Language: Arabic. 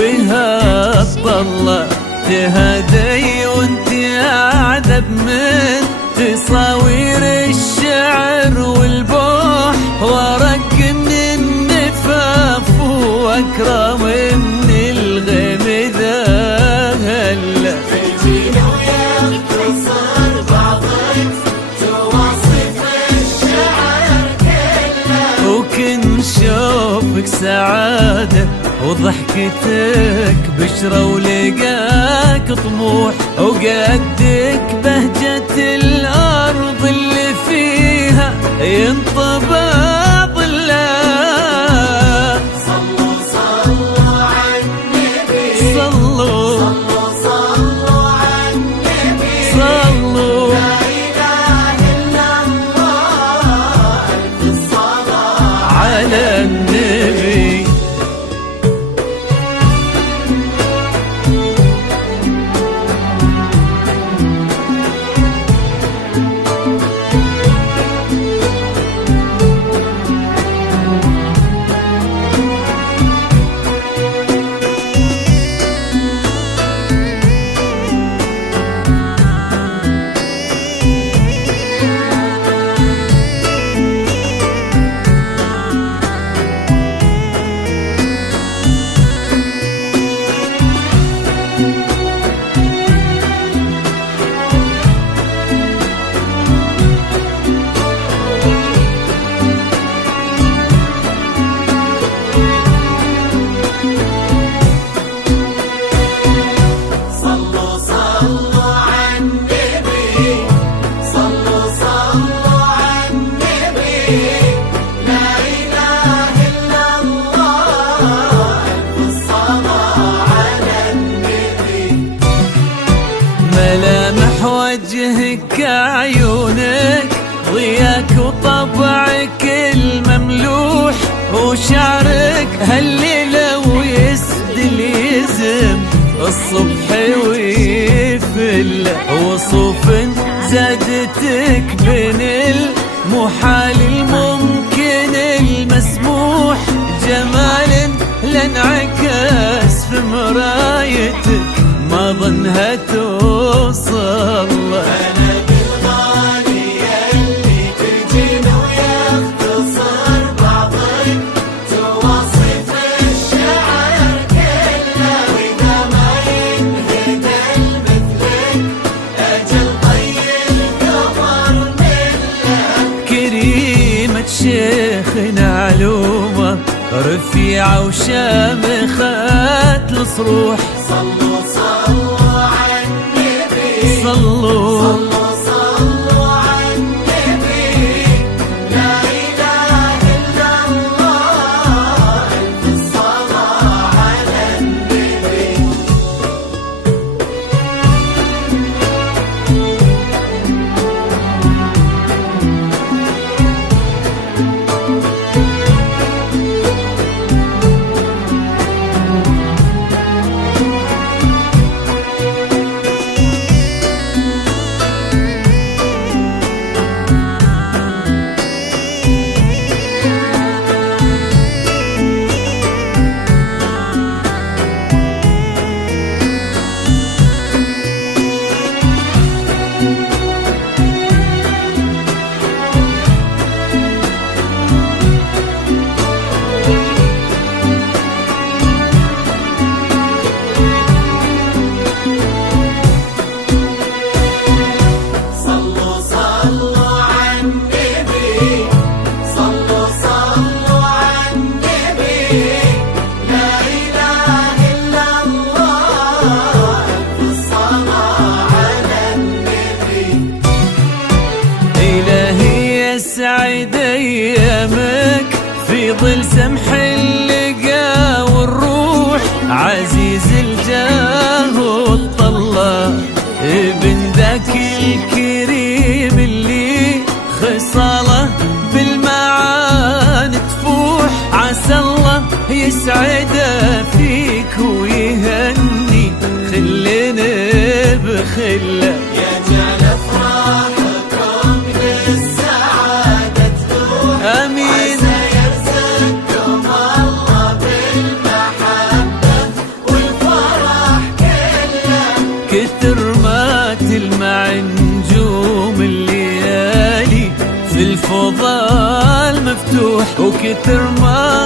بها الطلة تهدي وانت اعذب من تصاوير الشعر والبوح، ورق من النفاف واكرم من الغيم ذا هلا. تجينا ويختصر بعضك تواصف الشعر كله، وكن شوفك سعادة وضحكتك بشرة ولقاك طموح، وقدك بهجة الأرض اللي فيها ينطبع ظلها. صلوا صلوا على النبي، صلوا صلوا على النبي، صلوا لا إله إلا الله، ألف الصلاة على النبي. ملامح وجهك عيونك ضياك وطبعك المملوح، وشعرك هالليلة ويسدل يزم الصبح ويفل، وصوف زادتك بين المحال الممكن المسموح، جمال لانعكس في مرايتك ما ظنها توصل. أنا بالغالي اللي تجينا ويختصر بعضك تواصف الشعر كله، وإذا ما ينهد المثلك أجل طي القمر مله. كريمة شيخنا علومة رفيعة وشامخات الصروح، صلوا صلوا على النبي، صلوا صلوا على النبي، لا إله إلا الله، ألف الصلاة على النبي. يسعد ايامك في ظل سمح اللقا والروح، عزيز الجاه والطلة ابن ذاك الكريم اللي خصاله بالمعاني تفوح، عسى الله يسعده فيك ويهني خلنا بخله، يجعل افراحكم بالسعادة تلوح، امين عسى يرزقكم الله بالمحبة نجوم الليالي في الفضاء المفتوح، وكتر ما